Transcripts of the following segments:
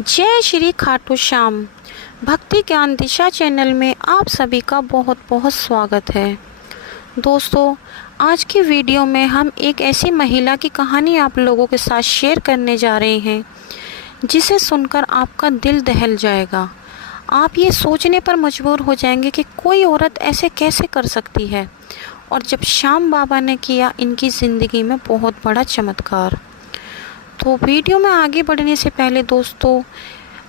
जय श्री खाटू श्याम भक्ति ज्ञान दिशा चैनल में आप सभी का बहुत बहुत स्वागत है। दोस्तों, आज की वीडियो में हम एक ऐसी महिला की कहानी आप लोगों के साथ शेयर करने जा रहे हैं जिसे सुनकर आपका दिल दहल जाएगा। आप ये सोचने पर मजबूर हो जाएंगे कि कोई औरत ऐसे कैसे कर सकती है, और जब श्याम बाबा ने किया इनकी ज़िंदगी में बहुत बड़ा चमत्कार। तो वीडियो में आगे बढ़ने से पहले दोस्तों,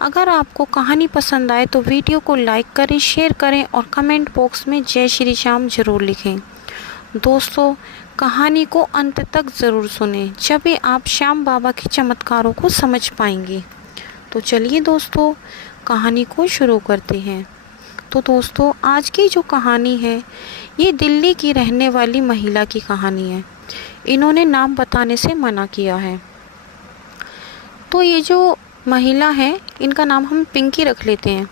अगर आपको कहानी पसंद आए तो वीडियो को लाइक करें, शेयर करें और कमेंट बॉक्स में जय श्री श्याम ज़रूर लिखें। दोस्तों, कहानी को अंत तक ज़रूर सुनें, जब भी आप श्याम बाबा के चमत्कारों को समझ पाएंगे। तो चलिए दोस्तों, कहानी को शुरू करते हैं। तो दोस्तों, आज की जो कहानी है ये दिल्ली की रहने वाली महिला की कहानी है। इन्होंने नाम बताने से मना किया है। तो ये जो महिला है इनका नाम हम पिंकी रख लेते हैं।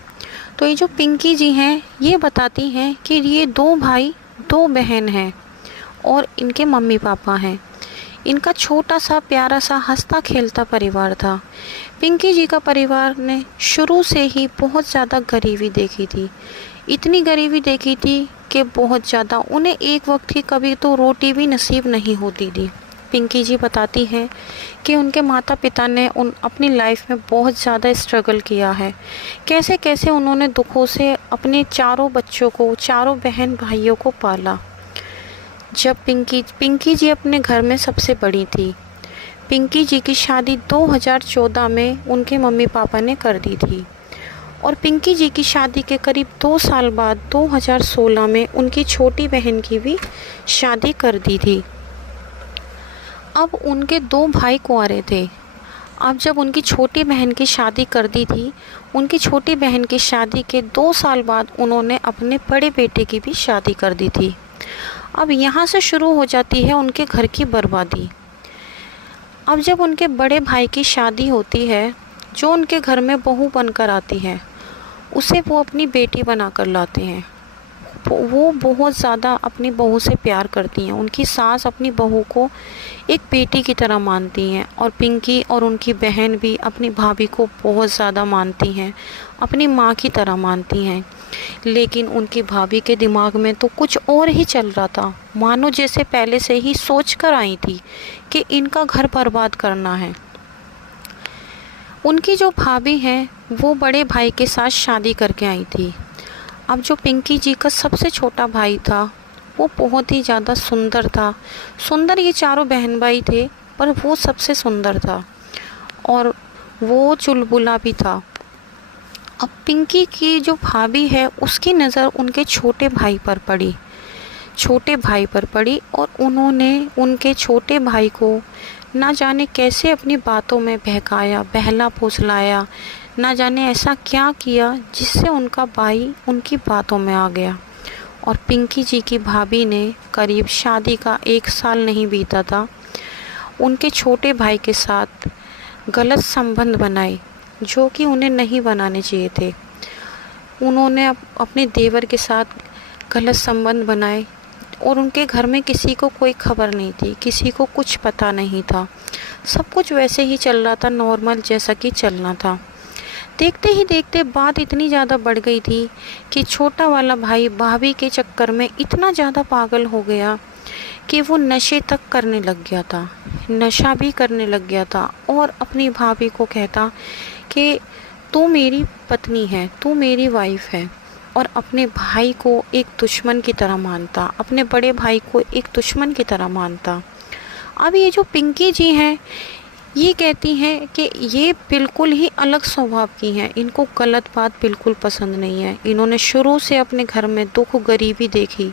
तो ये जो पिंकी जी हैं ये बताती हैं कि ये 2 भाई 2 बहन हैं और इनके मम्मी पापा हैं। इनका छोटा सा प्यारा सा हंसता खेलता परिवार था। पिंकी जी का परिवार ने शुरू से ही बहुत ज़्यादा गरीबी देखी थी। इतनी गरीबी देखी थी कि बहुत ज़्यादा उन्हें एक वक्त की कभी तो रोटी भी नसीब नहीं होती थी। पिंकी जी बताती हैं कि उनके माता पिता ने अपनी लाइफ में बहुत ज़्यादा स्ट्रगल किया है। कैसे कैसे उन्होंने दुखों से अपने चारों बच्चों को, चारों बहन भाइयों को पाला। जब पिंकी जी अपने घर में सबसे बड़ी थी। पिंकी जी की शादी 2014 में उनके मम्मी पापा ने कर दी थी और पिंकी जी की शादी के करीब 2 साल बाद 2016 में उनकी छोटी बहन की भी शादी कर दी थी। अब उनके 2 भाई कुंवारे थे। अब जब उनकी छोटी बहन की शादी कर दी थी, उनकी छोटी बहन की शादी के 2 साल बाद उन्होंने अपने बड़े बेटे की भी शादी कर दी थी। अब यहाँ से शुरू हो जाती है उनके घर की बर्बादी। अब जब उनके बड़े भाई की शादी होती है, जो उनके घर में बहू बनकर आती है उसे वो अपनी बेटी बना कर लाते हैं। वो बहुत ज़्यादा अपनी बहू से प्यार करती हैं। उनकी सास अपनी बहू को एक बेटी की तरह मानती हैं और पिंकी और उनकी बहन भी अपनी भाभी को बहुत ज़्यादा मानती हैं, अपनी माँ की तरह मानती हैं। लेकिन उनकी भाभी के दिमाग में तो कुछ और ही चल रहा था, मानो जैसे पहले से ही सोच कर आई थी कि इनका घर बर्बाद करना है। उनकी जो भाभी हैं वो बड़े भाई के साथ शादी करके आई थी। अब जो पिंकी जी का सबसे छोटा भाई था वो बहुत ही ज़्यादा सुंदर था। सुंदर ये चारों बहन भाई थे, पर वो सबसे सुंदर था और वो चुलबुला भी था। अब पिंकी की जो भाभी है उसकी नज़र उनके छोटे भाई पर पड़ी और उन्होंने उनके छोटे भाई को ना जाने कैसे अपनी बातों में बहकाया, बहला फुसलाया, ना जाने ऐसा क्या किया जिससे उनका भाई उनकी बातों में आ गया। और पिंकी जी की भाभी ने करीब शादी का 1 साल नहीं बीता था, उनके छोटे भाई के साथ गलत संबंध बनाए जो कि उन्हें नहीं बनाने चाहिए थे। उन्होंने अपने देवर के साथ गलत संबंध बनाए और उनके घर में किसी को कोई खबर नहीं थी, किसी को कुछ पता नहीं था। सब कुछ वैसे ही चल रहा था, नॉर्मल जैसा कि चलना था। देखते ही देखते बात इतनी ज़्यादा बढ़ गई थी कि छोटा वाला भाई भाभी के चक्कर में इतना ज़्यादा पागल हो गया कि वो नशे तक करने लग गया था, नशा भी करने लग गया था और अपनी भाभी को कहता कि तू मेरी पत्नी है, तू मेरी वाइफ है, और अपने भाई को एक दुश्मन की तरह मानता, अपने बड़े भाई को एक दुश्मन की तरह मानता। अब ये जो पिंकी जी हैं ये कहती हैं कि ये बिल्कुल ही अलग स्वभाव की हैं, इनको गलत बात बिल्कुल पसंद नहीं है। इन्होंने शुरू से अपने घर में दुख गरीबी देखी।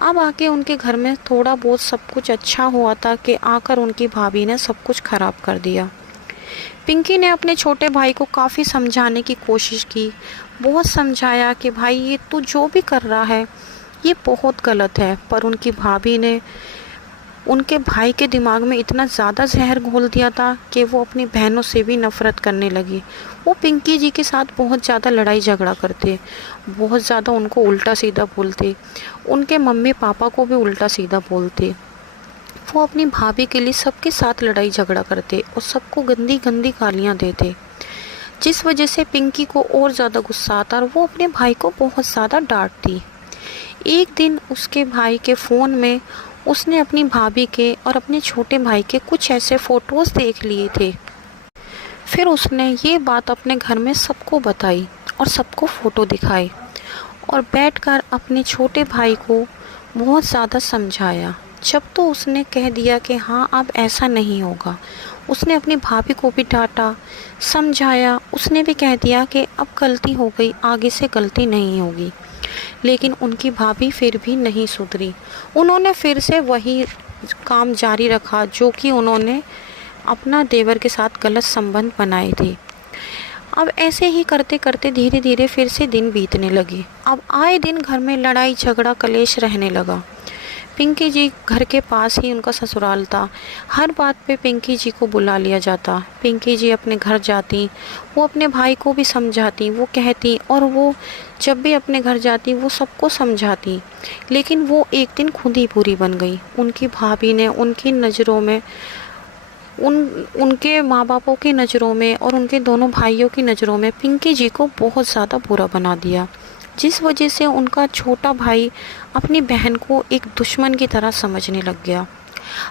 अब आके उनके घर में थोड़ा बहुत सब कुछ अच्छा हुआ था कि आकर उनकी भाभी ने सब कुछ ख़राब कर दिया। पिंकी ने अपने छोटे भाई को काफ़ी समझाने की कोशिश की, बहुत समझाया कि भाई ये तू जो भी कर रहा है ये बहुत गलत है, पर उनकी भाभी ने उनके भाई के दिमाग में इतना ज़्यादा जहर घोल दिया था कि वो अपनी बहनों से भी नफ़रत करने लगी। वो पिंकी जी के साथ बहुत ज़्यादा लड़ाई झगड़ा करते, बहुत ज़्यादा उनको उल्टा सीधा बोलते, उनके मम्मी पापा को भी उल्टा सीधा बोलते। वो अपनी भाभी के लिए सबके साथ लड़ाई झगड़ा करते और सबको गंदी गंदी गालियाँ देते। जिस वजह से पिंकी को और ज़्यादा गुस्सा आता और वो अपने भाई को बहुत ज़्यादा डांटती। एक दिन उसके भाई के फ़ोन में उसने अपनी भाभी के और अपने छोटे भाई के कुछ ऐसे फ़ोटोज़ देख लिए थे। फिर उसने ये बात अपने घर में सबको बताई और सबको फ़ोटो दिखाई और बैठकर अपने छोटे भाई को बहुत ज़्यादा समझाया। जब तो उसने कह दिया कि हाँ अब ऐसा नहीं होगा, उसने अपनी भाभी को भी डांटा, समझाया। उसने भी कह दिया कि अब गलती हो गई, आगे से गलती नहीं होगी। लेकिन उनकी भाभी फिर भी नहीं सुधरी। उन्होंने फिर से वही काम जारी रखा जो कि उन्होंने अपना देवर के साथ गलत संबंध बनाए थे। अब ऐसे ही करते करते धीरे धीरे फिर से दिन बीतने लगे। अब आए दिन घर में लड़ाई झगड़ा कलेश रहने लगा। पिंकी जी घर के पास ही उनका ससुराल था। हर बात पे पिंकी जी को बुला लिया जाता। पिंकी जी अपने घर जाती, वो अपने भाई को भी समझाती, वो कहती, और वो जब भी अपने घर जाती वो सबको समझाती। लेकिन वो एक दिन खुद ही बुरी बन गई। उनकी भाभी ने उनकी नज़रों में, उनके माँ बापों की नज़रों में और उनके दोनों भाइयों की नज़रों में पिंकी जी को बहुत ज़्यादा बुरा बना दिया, जिस वजह से उनका छोटा भाई अपनी बहन को एक दुश्मन की तरह समझने लग गया।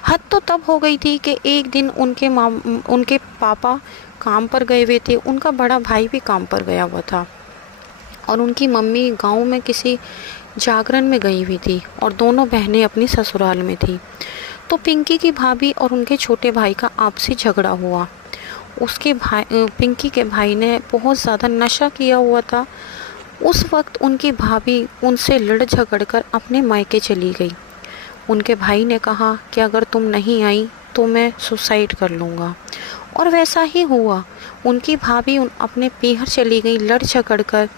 हद तो तब हो गई थी कि एक दिन उनके पापा काम पर गए हुए थे, उनका बड़ा भाई भी काम पर गया हुआ था और उनकी मम्मी गांव में किसी जागरण में गई हुई थी और दोनों बहनें अपनी ससुराल में थी। तो पिंकी की भाभी और उनके छोटे भाई का आपसी झगड़ा हुआ। पिंकी के भाई ने बहुत ज़्यादा नशा किया हुआ था। उस वक्त उनकी भाभी उनसे लड़ झगड़ कर अपने मायके चली गई। उनके भाई ने कहा कि अगर तुम नहीं आई तो मैं सुसाइड कर लूँगा, और वैसा ही हुआ। उनकी भाभी अपने पीहर चली गई लड़ झगड़ कर।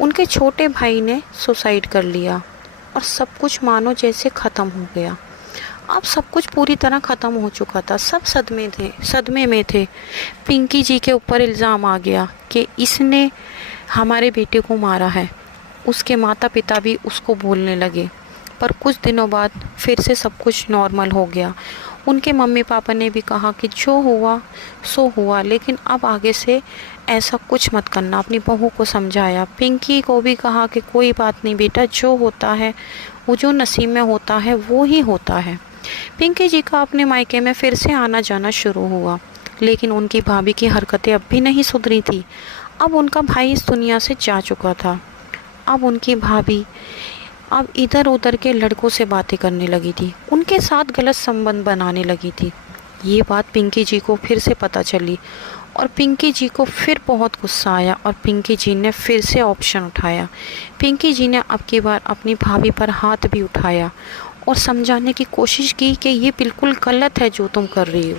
उनके छोटे भाई ने सुसाइड कर लिया और सब कुछ मानो जैसे ख़त्म हो गया। अब सब कुछ पूरी तरह ख़त्म हो चुका था। सब सदमे में थे। पिंकी जी के ऊपर इल्ज़ाम आ गया कि इसने हमारे बेटे को मारा है। उसके माता पिता भी उसको बोलने लगे। पर कुछ दिनों बाद फिर से सब कुछ नॉर्मल हो गया। उनके मम्मी पापा ने भी कहा कि जो हुआ सो हुआ, लेकिन अब आगे से ऐसा कुछ मत करना। अपनी बहू को समझाया। पिंकी को भी कहा कि कोई बात नहीं बेटा, जो होता है वो जो नसीब में होता है वो ही होता है। पिंकी जी का अपने मायके में फिर से आना जाना शुरू हुआ, लेकिन उनकी भाभी की हरकतें अब भी नहीं सुधरी थी। अब उनका भाई इस दुनिया से जा चुका था। अब उनकी भाभी अब इधर उधर के लड़कों से बातें करने लगी थी, उनके साथ गलत संबंध बनाने लगी थी। ये बात पिंकी जी को फिर से पता चली और पिंकी जी को फिर बहुत गुस्सा आया और पिंकी जी ने फिर से ऑप्शन उठाया। पिंकी जी ने अब की बार अपनी भाभी पर हाथ भी उठाया और समझाने की कोशिश की कि ये बिल्कुल गलत है जो तुम कर रही हो।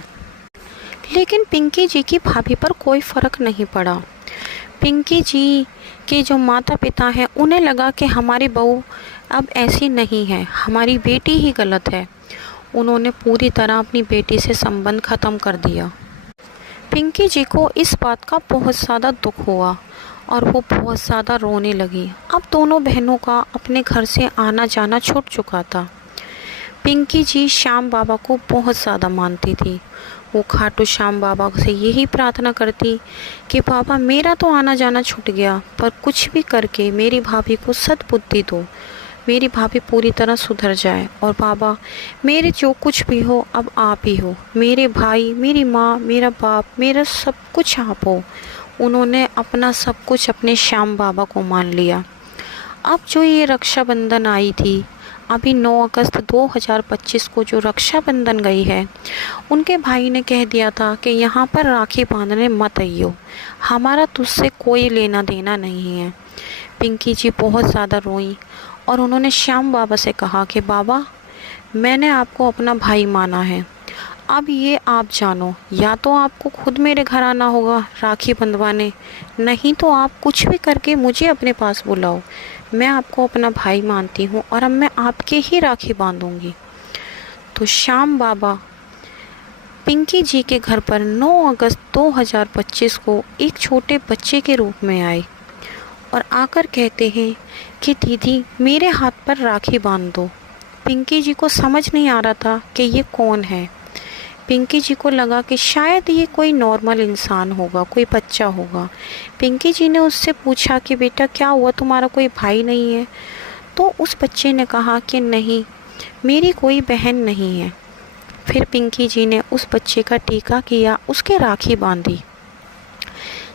लेकिन पिंकी जी की भाभी पर कोई फ़र्क नहीं पड़ा। पिंकी जी के जो माता पिता हैं उन्हें लगा कि हमारी बहू अब ऐसी नहीं है, हमारी बेटी ही गलत है। उन्होंने पूरी तरह अपनी बेटी से संबंध ख़त्म कर दिया। पिंकी जी को इस बात का बहुत ज़्यादा दुख हुआ और वो बहुत ज़्यादा रोने लगी। अब दोनों बहनों का अपने घर से आना जाना छूट चुका था। पिंकी जी श्याम बाबा को बहुत ज़्यादा मानती थी। वो खाटू श्याम बाबा से यही प्रार्थना करती कि बाबा मेरा तो आना जाना छूट गया, पर कुछ भी करके मेरी भाभी को सद्बुद्धि दो, मेरी भाभी पूरी तरह सुधर जाए। और बाबा मेरे जो कुछ भी हो अब आप ही हो, मेरे भाई, मेरी माँ, मेरा बाप, मेरा सब कुछ आप हो। उन्होंने अपना सब कुछ अपने श्याम बाबा को मान लिया। अब जो ये रक्षाबंधन आई थी, अभी 9 अगस्त 2025 को जो रक्षाबंधन गई है, उनके भाई ने कह दिया था कि यहाँ पर राखी बांधने मत आइयो, हमारा तुझसे कोई लेना देना नहीं है। पिंकी जी बहुत ज़्यादा रोई और उन्होंने श्याम बाबा से कहा कि बाबा मैंने आपको अपना भाई माना है, अब ये आप जानो, या तो आपको खुद मेरे घर आना होगा राखी बंधवाने, नहीं तो आप कुछ भी करके मुझे अपने पास बुलाओ। मैं आपको अपना भाई मानती हूँ और अब मैं आपके ही राखी बांधूंगी। तो श्याम बाबा पिंकी जी के घर पर 9 अगस्त 2025 को एक छोटे बच्चे के रूप में आए और आकर कहते हैं कि दीदी मेरे हाथ पर राखी बांध दो। पिंकी जी को समझ नहीं आ रहा था कि ये कौन है। पिंकी जी को लगा कि शायद ये कोई नॉर्मल इंसान होगा, कोई बच्चा होगा। पिंकी जी ने उससे पूछा कि बेटा क्या हुआ, तुम्हारा कोई भाई नहीं है? तो उस बच्चे ने कहा कि नहीं, मेरी कोई बहन नहीं है। फिर पिंकी जी ने उस बच्चे का टीका किया, उसके राखी बांधी।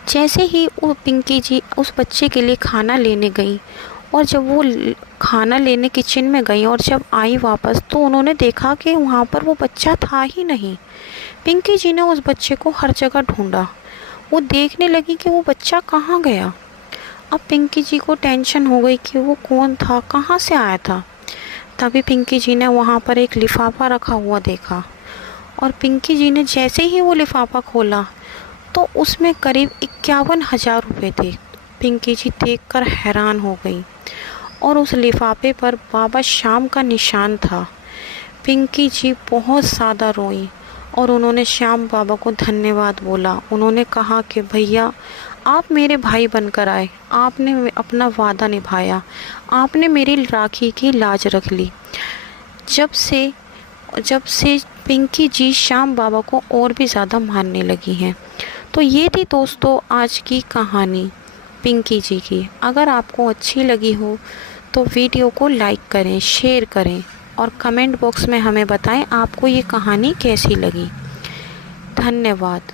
जैसे ही वो पिंकी जी उस बच्चे के लिए खाना लेने गई, और जब वो खाना लेने किचन में गई और जब आई वापस, तो उन्होंने देखा कि वहाँ पर वो बच्चा था ही नहीं। पिंकी जी ने उस बच्चे को हर जगह ढूंढा। वो देखने लगी कि वो बच्चा कहाँ गया। अब पिंकी जी को टेंशन हो गई कि वो कौन था, कहाँ से आया था। तभी पिंकी जी ने वहाँ पर एक लिफाफा रखा हुआ देखा, और पिंकी जी ने जैसे ही वो लिफाफा खोला तो उसमें करीब 51,000 रुपये थे। पिंकी जी देखकर हैरान हो गई, और उस लिफाफे पर बाबा श्याम का निशान था। पिंकी जी बहुत ज़्यादा रोई, और उन्होंने श्याम बाबा को धन्यवाद बोला। उन्होंने कहा कि भैया, आप मेरे भाई बनकर आए, आपने अपना वादा निभाया, आपने मेरी राखी की लाज रख ली। जब से पिंकी जी श्याम बाबा को और भी ज़्यादा मानने लगी हैं। तो ये थी दोस्तों आज की कहानी पिंकी जी की। अगर आपको अच्छी लगी हो तो वीडियो को लाइक करें, शेयर करें, और कमेंट बॉक्स में हमें बताएं आपको ये कहानी कैसी लगी। धन्यवाद।